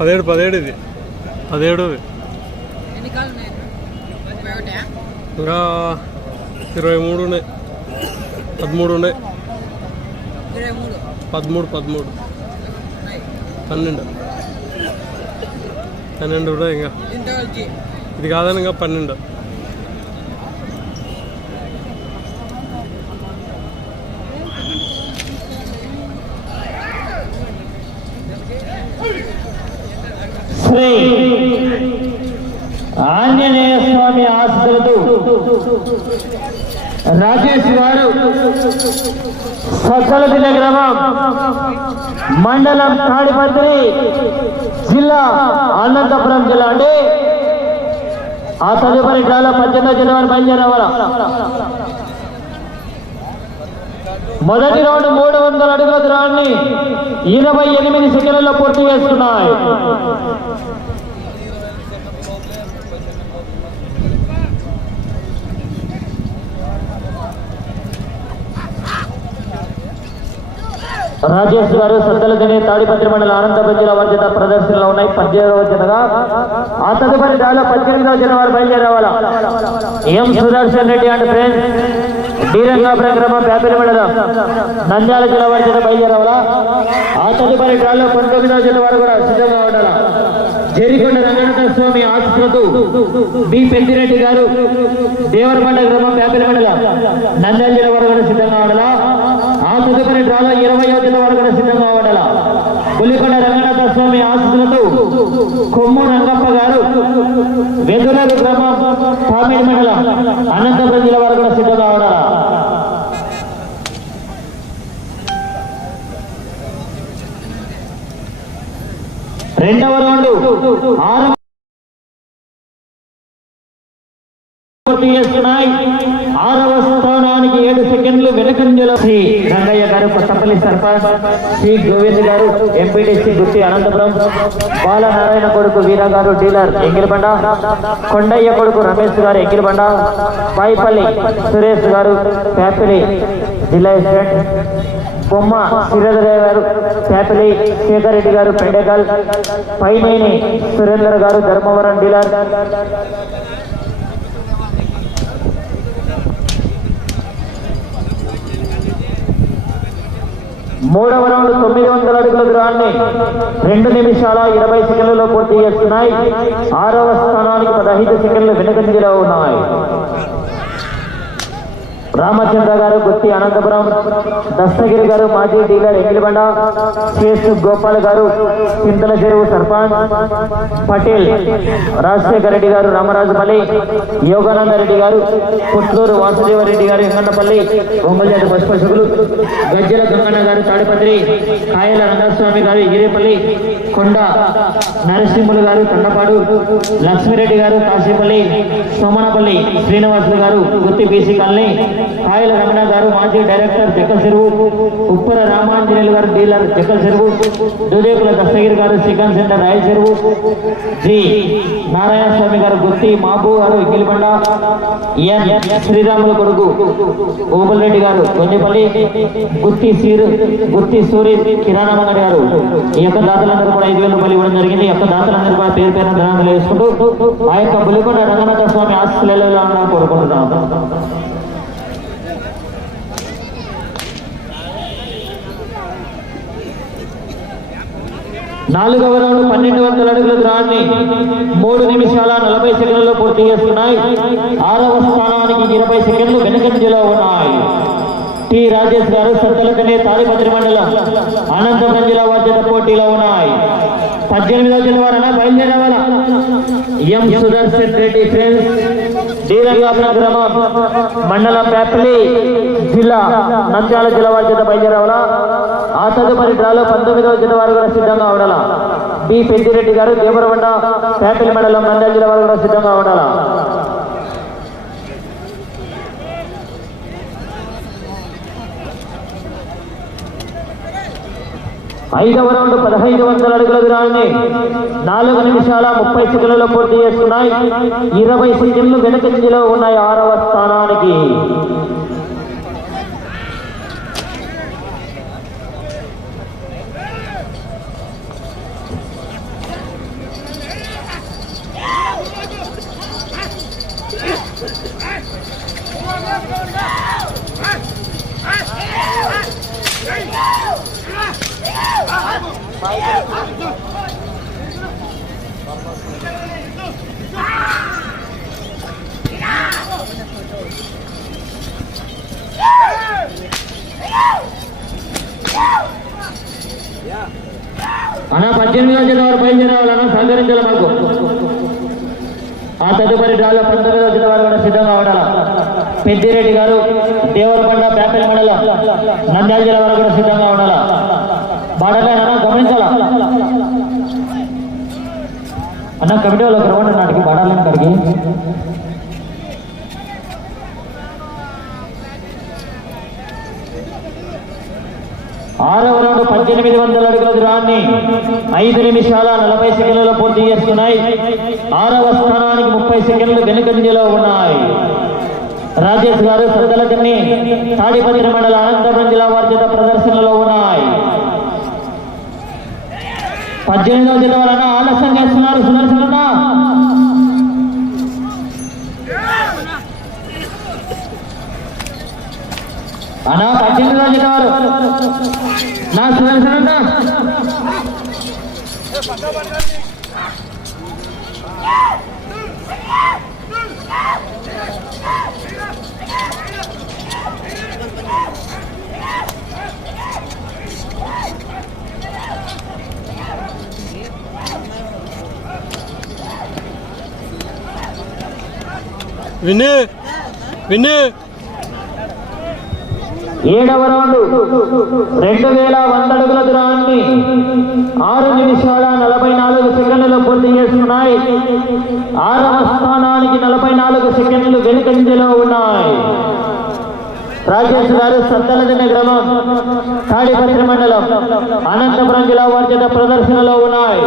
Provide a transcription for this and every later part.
పదిహేడు పదిహేడు ఇది. పదిహేడు ఇంకా ఇరవై మూడు ఉన్నాయి పదమూడు ఉన్నాయి పదమూడు పదమూడు. పన్నెండు. పన్నెండు ఉన్నాయి ఇంకా. ఇది కాదని ఇంకా పన్నెండు శ్రీ ఆంజనేయ స్వామి ఆశీస్సులతో రాజేష్ గారు సకలదిన గ్రామం మండలం తాడిపత్రి జిల్లా అనంతపురం జిల్లా అండి ఆ తదుపరి డ్రాలో పద్దెనిమిది జనవరి బయలుదేరవాల మొదటి రౌండ్ మూడు వందల అడుగుల దూరాన్ని ఇరవై ఎనిమిది సెకండ్లలో పూర్తి చేస్తున్నాయి రాజేష్ గారు సద్దలదిని తాడిపత్రి మండల అనంతపురం జిల్లా వర్జత ప్రదర్శనలో ఉన్నాయి. పద్దెనిమిదవ జతగా ఆ తదుపరి డ్రాలో పద్దెనిమిదవ జనవరి బయలుదేరవాల M Sudarshan Reddy and friends Srirangapuram గ్రామం పేపరి మండలం నంద్యాల జిల్లా వారి చేత బయలుదేరవాలా ఆ తదుపరి డ్రాలో పంతొమ్మిదవ జత వారు కూడా సిద్ధంగా ఉండాలా? జరికొండ రంగనాథ స్వామి ఆశీస్సులతో బి పెద్దిరెడ్డి గారు దేవరమండ గ్రామం పేపరి మండలం నంద్యాల జిల్లా వారు కూడా సిద్ధంగా ఉండాలా? తదుపరి డ్రాలో ఇరవై జిల్లా వరకు సిద్ధంగా ఉండాల. పులికొండ రంగనాథ స్వామి ఆశీస్సులతో కొమ్ము రంగప్ప గారు వెదులూరు గ్రామం పామిడి మండలం అనంతపురం జిల్లా వరకు సిద్ధంగా ఉండాల. రెండవ రౌండ్ ఆరు పూర్తి చేస్తున్నాయి. ఆరవ సెకండ్లు వెనుకంజలో శ్రీ రంగయ్య గారు కొత్తపల్లి సర్పంచ్ శ్రీ గోవింద్ గారు ఎంపీటీసీ గుత్తి అనంతపురం బాలనారాయణ కొడుకు వీర గారు డీలర్ ఎంగిలిబండ కొండయ్య కొడుకు రమేష్ గారు ఎంగిలిబండ పాయిపల్లి సురేష్ గారు ప్యాపిలి జిల్లా ఎస్టేట్ బొమ్మ శ్రీధరయ్య గారు ప్యాపిలి శేఖర్ రెడ్డి గారు పెండేకల్ పైమేని సురేందర్ గారు ధర్మవరం డీలర్ మూడవ రౌండ్ తొమ్మిది వందల అడుగుల దూరాన్ని రెండు నిమిషాల ఇరవై సెకండ్లలో పూర్తి చేస్తున్నాయి. ఆరవ స్థానానికి పదహైదు సెకండ్లు వెనుకంజలో ఉన్నాయి. రామచంద్ర గారు గుత్తి అనంతపురం దస్తగిరి గారు మాజీ డీలర్ ఎంగిలిబండ కేసు గోపాల్ గారు చింతల చెరువు సర్పంచ్ పటేల్ రాజశేఖర రెడ్డి గారు రామరాజుపల్లి యోగానంద రెడ్డి గారు పుట్లూరు వాసుదేవరెడ్డి గారు ఎంగన్నపల్లి ఒంగల్జాతి పశుపశుకులు గజ్జల గంగన్న గారు తాడిపత్రి కాయల రంగస్వామి గారు ఎగిరేపల్లి కొండ నరసింహులు గారు కొండపాడు లక్ష్మిరెడ్డి గారు కాశీపల్లి సోమనపల్లి శ్రీనివాసులు గారు గుత్తి బీసీ కాలనీ కాయల రమణ గారు మాజీ డైరెక్టర్ జక్కల చెరువు ఉప్పర రామాంజనేయులు గారు డీలర్ జక్కల చెరువు దుదేకుల దస్తగిరి గారు చికెన్ సెంటర్ రాయల చెరువు శ్రీ నారాయణ స్వామి గారు గుత్తి మాబు గారు ఇక్కిలిబండ ఎన్ శ్రీరాముల కొడుకు ఓబుల్ రెడ్డి గారు కొంజపల్లి గుత్తి సీరు గుత్తి సూరి కిరాణామంగడి గారు. ఈ యొక్క దాతలందరూ కూడా ఐదు వేల రూపాయలు ఇవ్వడం జరిగింది. ఈ యొక్క దాతలందరూ కూడా పేరు పేరు ధనాలు వేసుకుంటూ ఆ యొక్క బులికొండ రంగనాథ స్వామి ఆశీస్సులలో ఉండాలని కోరుకుంటున్నాం. నాలుగవ రౌండ్ పన్నెండు వందల అడుగుల దూరాన్ని మూడు నిమిషాల నలభై సెకండ్లలో పూర్తి చేస్తున్నాయి. ఆరవ స్థానానికి ఇరవై సెకండ్లు వెనుకంజలో ఉన్నాయి. టి. రాజేష్ గారు సత్తలకనే తాడిపత్రి మండలం అనంతపురం జిల్లా వాద్యత పోటీలో ఉన్నాయి. పద్దెనిమిదవ జనవరి బయలుదేరవాల? ఎం. సుదర్శన్ రెడ్డి ఫ్రెండ్స్ శ్రీరంగాపురం గ్రామం మండలం ప్యాపిలి జిల్లా నంద్యాల జిల్లా వారి చేత బయలుదేరవాలా. ఆ తదుపరి డ్రాలో పంతొమ్మిదవ జనవరి కూడా సిద్ధంగా ఉండాలా. బి పెద్దిరెడ్డి గారు దేవరవండ ప్యాపిలి మండలం నంద్యాల జిల్లా వారు కూడా సిద్ధంగా ఉండాలా. ఐదవ రౌండ్ పదహైదు వందల అడుగుల దూరాన్ని నాలుగు నిమిషాల ముప్పై సెకండ్లలో పూర్తి చేస్తున్నాయి. ఇరవై సెకండ్లు వెనకంజలో ఉన్నాయి ఆరవ స్థానానికి. అనా పద్దెనిమిది వచ్చిన వారు బయలుదేరాలన్నా సహకరించాలి మాకు. ఆ తదుపరి డ్రాలో పంతొమ్మిది వచ్చిన వారు కూడా సిద్ధంగా ఉండాలి పెద్దిరెడ్డి గారు దేవరకొండ పేపల్ మండలం నంద్యాల జిల్లా వారు కూడా సిద్ధంగా ఉండాలి. బాడలే అన్న గమనించాలా? అన్న కమిటీ వాళ్ళు రవ్వండి నాటికి బాడాలని కడిగి. ఆరవ పద్దెనిమిది వందల అడుగుల దూరాన్ని ఐదు నిమిషాల నలభై సెకండ్లలో పూర్తి చేస్తున్నాయి. ఆరవ స్థానానికి ముప్పై సెకండ్లు వెనుకంజలో ఉన్నాయి. రాజేష్ గారు సద్దలకన్ని తాడిపత్రి మండల అనంతపురం జిల్లా వారి ప్రదర్శనలో ఉన్నాయి. పద్దెనిమిదవ జిల్లా వలన ఆలస్యం చేస్తున్నారు సుదర్శన అన్నా పద్దెనిమిదవ జత వారు నా సుదర్శన విన్ను విన్ను ఏడవ రౌండ్. రెండు వేల వంద అడుగుల దూరాన్ని ఆరు నిమిషాల నలభై నాలుగు సెకండ్లు పూర్తి చేస్తున్నాయి. ఆరవ స్థానానికి నలభై నాలుగు సెకండ్లు వెనుకంజలో ఉన్నాయి. రాజేష్ గారు సంతలదిన గ్రామం తాడిపత్రి మండలం అనంతపురం జిల్లా వారి చేత ప్రదర్శనలో ఉన్నాయి.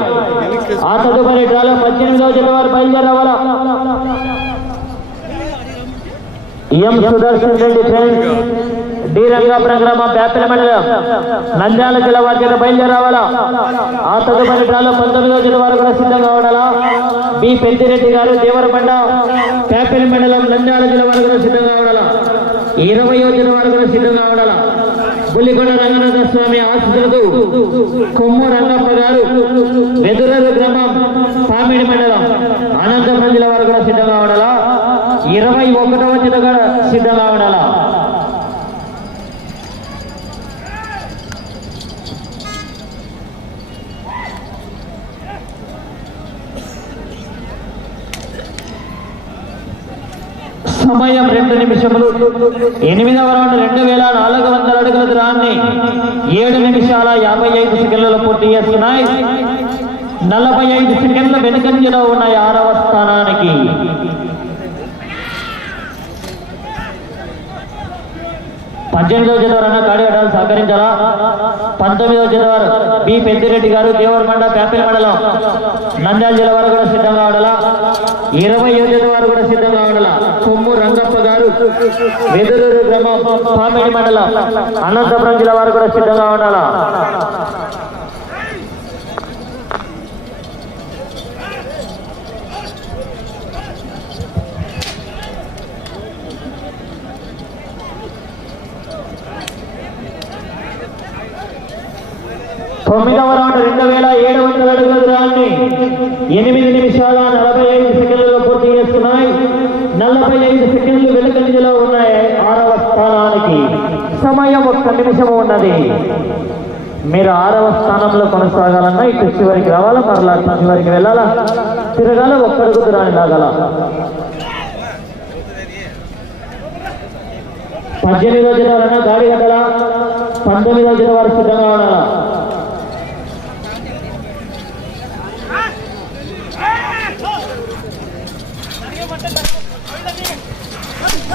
ఆ తదుపరి డ్రాలో పద్దెనిమిదవ జిల్లా వారు బయలుదేరవాలా? M Sudarshan Reddy friends. D Rangapuram గ్రామం మండలం నంద్యాల జిల్లా వారికి బయలుదేరావాలా? ఆ తదుపరి డ్రాలో పంతొమ్మిదవ జిల్లా వారు కూడా సిద్ధంగా ఉండాలా? బి. పెద్దిరెడ్డి గారు దేవరబండ పేపల మండలం నంద్యాల జిల్లా వారు కూడా సిద్ధంగా ఉండాలా? ఇరవై జిల్లా వారు కూడా సిద్ధంగా ఉండాలా? బుల్లికొండ రంగనాథ స్వామి ఆశీస్సులకు కొమ్ము రంగప్ప గారు వెదురరు గ్రామం పామిడి మండలం అనంతపురం జిల్లా వారు కూడా సిద్ధంగా ఉండాలా? ఇరవై ఒకటవ జిల్లా కూడా సిద్ధంగా ఉండాలా? సమయం రెండు నిమిషములు. ఎనిమిదవ రౌండ్ రెండు వేల నాలుగు వందల అడుగుల దూరాన్ని ఏడు నిమిషాల యాభై ఐదు సెకండ్లలో పూర్తి చేస్తున్నాయి. నలభై ఐదు సెకండ్ల వెనుకంజలో ఉన్నాయి ఆరవ స్థానానికి పద్దెనిమిదవ జనవరి కాడి ఆడాలి సహకరించాలా? పంతొమ్మిదవ జనవరి బి పెద్దిరెడ్డి గారు దేవరమండ పేపల్ మండలం నంద్యాల జిల్లా వారు కూడా సిద్ధంగా ఉండాలా ఇరవై జత వారు కూడా సిద్ధంగా ఉండాల? కొమ్ము రంగప్ప గారు వెదురూరు గ్రామం పామిడి మండలం అనంతపురం జిల్లా వారు కూడా సిద్ధంగా ఉండాలా తొమ్మిదవ రౌండ్ రెండు వేల ఏడు వందల అడుగుల ఎనిమిది నిమిషాల నలభై ఐదు సెకండ్లలో పూర్తి చేస్తున్నాయి నలభై ఐదు సెకండ్లు వెనుకంజలో ఉన్నాయి ఆరవ స్థానానికి. సమయం ఒక్క నిమిషం ఉన్నది. మీరు ఆరవ స్థానంలో కొనసాగాలన్నా ఇటు చివరికి రావాలా మరలా చివరికి వెళ్ళాలా? తిరగాల ఒక్కడుగు రాని లాగాల? పద్దెనిమిదో జత వలన గాడి కట్టాలా? పంతొమ్మిదో జత వారు సిద్ధంగా ఉండాలా?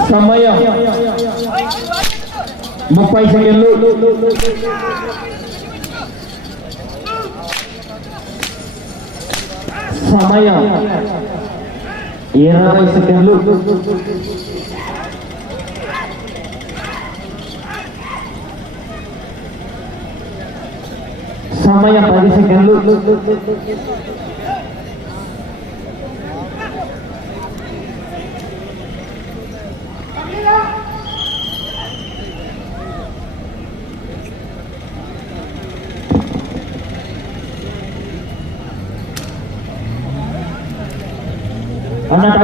సమయం ముప్పై సెకండ్లు సమయం ఇరవై సెకండ్లు సమయం పది సెకండ్లు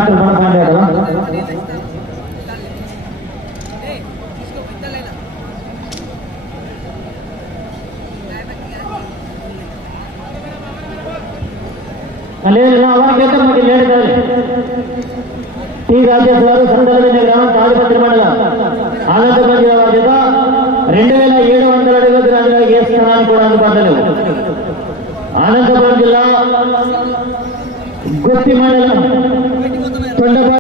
సార్లు కొనసాగాడు లేదు అవన్నీ మనకి లేడు కాదు టి రాజేష్ గారు సందర్భమైన గ్రామం తాడిపత్రి మండలం ఆనందపల్లి జిల్లా రెండు వేల ఏడు వందల అడుగుల గ్రామంలో ఏ స్థానానికి కూడా అందుబాటులో ఆనందపురం జిల్లా గుత్తి మండలం తొండపల్లి